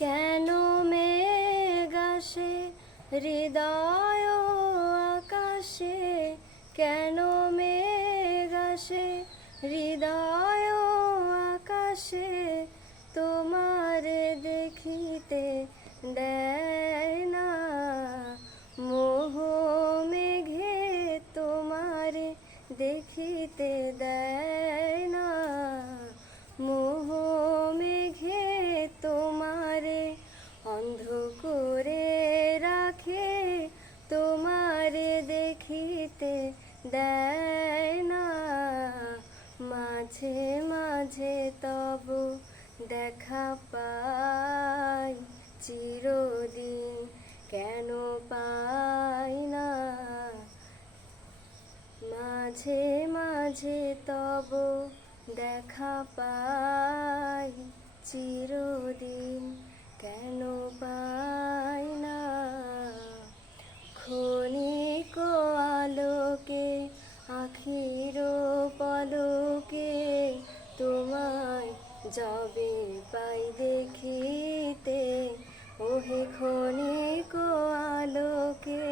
কেন মেঘ আসে হৃদয় আকাশে, কেন মেঘ আসে হৃদয় আকাশে, তোমারে দেখিতে দেয় না মোহ মেঘে, তোমারে দেখিতে দেয় না মোহ মেঘে, তোমারে অন্ধ করে রাখে, তোমারে দেখিতে দেয় না মাঝে মাঝে তব দেখা পাই চিরদিন কেন পাই না মাঝে মাঝে তব দেখা পাই চিরদিন কেন পাই না ক্ষণিক আলোকে আখির পলকে তোমায় যবে পাই দেখিতে ওহে ক্ষণিক আলোকে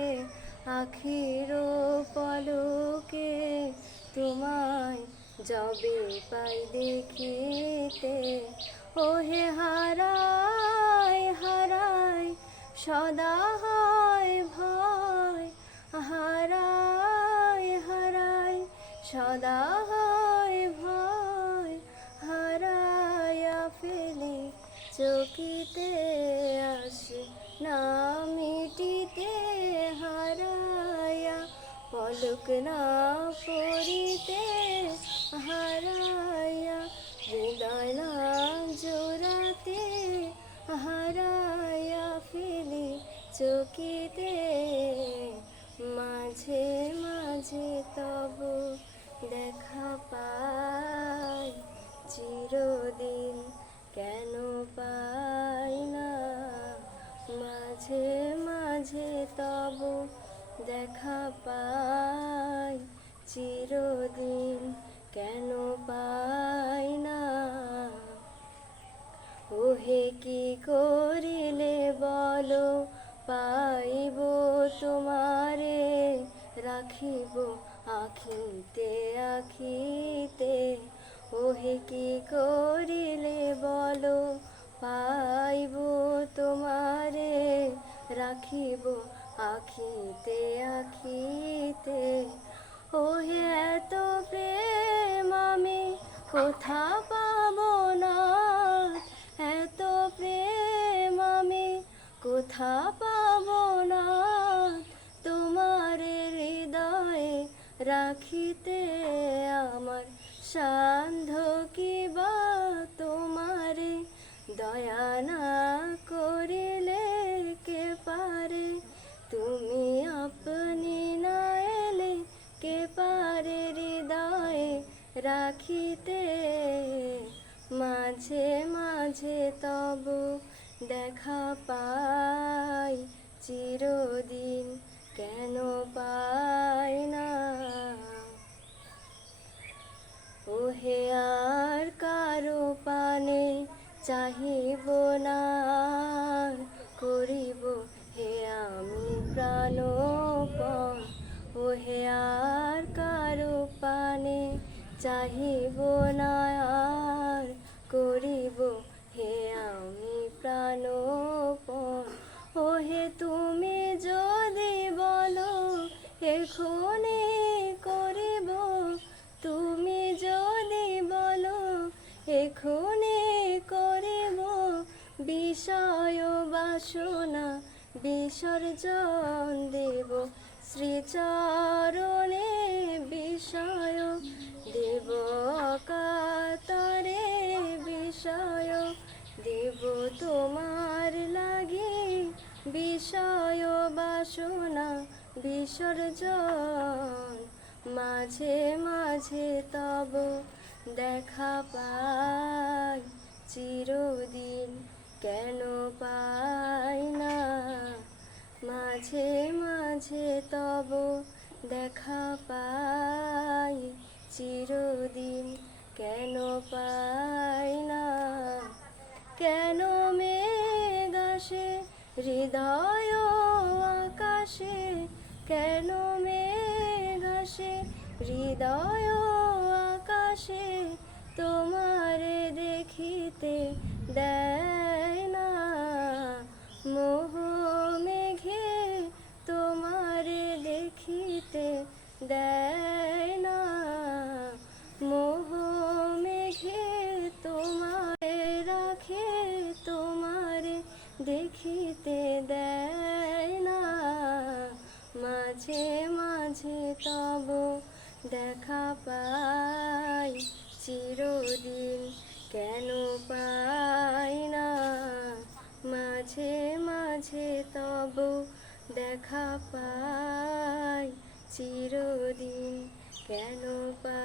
আখির পলকে তোমায় যবে পাই দেখিতে ওহে হারায় হারায় সদা হয় ভয় হারায় হারায় সদা হয় ভয় হারায়া ফেলি চকিতে আসে না মিটিতে হারায়া পলক না পড়িতে হারায়া হৃদয় না জোড়াতে হারায়া ফেলি চকিতে মাঝে মাঝে তব দেখা পাই চিরদিন কেন পাই না মাঝে মাঝে তব দেখা পাই চিরদিন কেন পাই না ওহে কি করিলে বলো পাইব তোমারে রাখিব আখিতে আখিতে ওহে কি করিলে বলো পাইব তোমারে রাখিব আখিতে আখিতে ওহে এত প্রেম আমি কোথা পাবো না এত প্রেম আমি কোথা পাবো না তোমারে হৃদয়ে রাখিতে আমার সাধ্য কি বা তোমারে দয়া না করিলে কে পারে তুমি আপনি না এলে কে পারে হৃদয়ে রাখিতে মাঝে মাঝে তব দেখা পাই চিরদিন কেন পাই না ওহে আর কারো পানে চাহিব না করিব হে আমি প্রাণপণ ওহে আর কারো পানে চাহিব না আর করিব হে আমি প্রাণপণ ওহে তুমি যদি বলো এখনে করিব তুমি যদি বলো এখনে করিব বিষয় বাসনা বিসর্জন দেব শ্রীচরণে বিষয় দেব অকাতরে বিষয় দেব তোমার লাগি বিষয় বাসনা বিসর্জন মাঝে মাঝে তব দেখা পাই চিরদিন কেন পাই না মাঝে মাঝে তব দেখা পাই চিরদিন কেন পাই না হৃদয় আকাশে কেন মেঘ আসে, হৃদয় আকাশে তোমারে দেখিতে দেয় না, মোহ মেঘে তোমারে দেখিতে দেয় না, মোহ মেঘে তোমারে রাখে তোমারে দেখিতে দেয় না, মাঝে মাঝে তব দেখা পাই চিরদিন কেন পাই না, মাঝে মাঝে তব দেখা পাই চিরদিন কেন পাই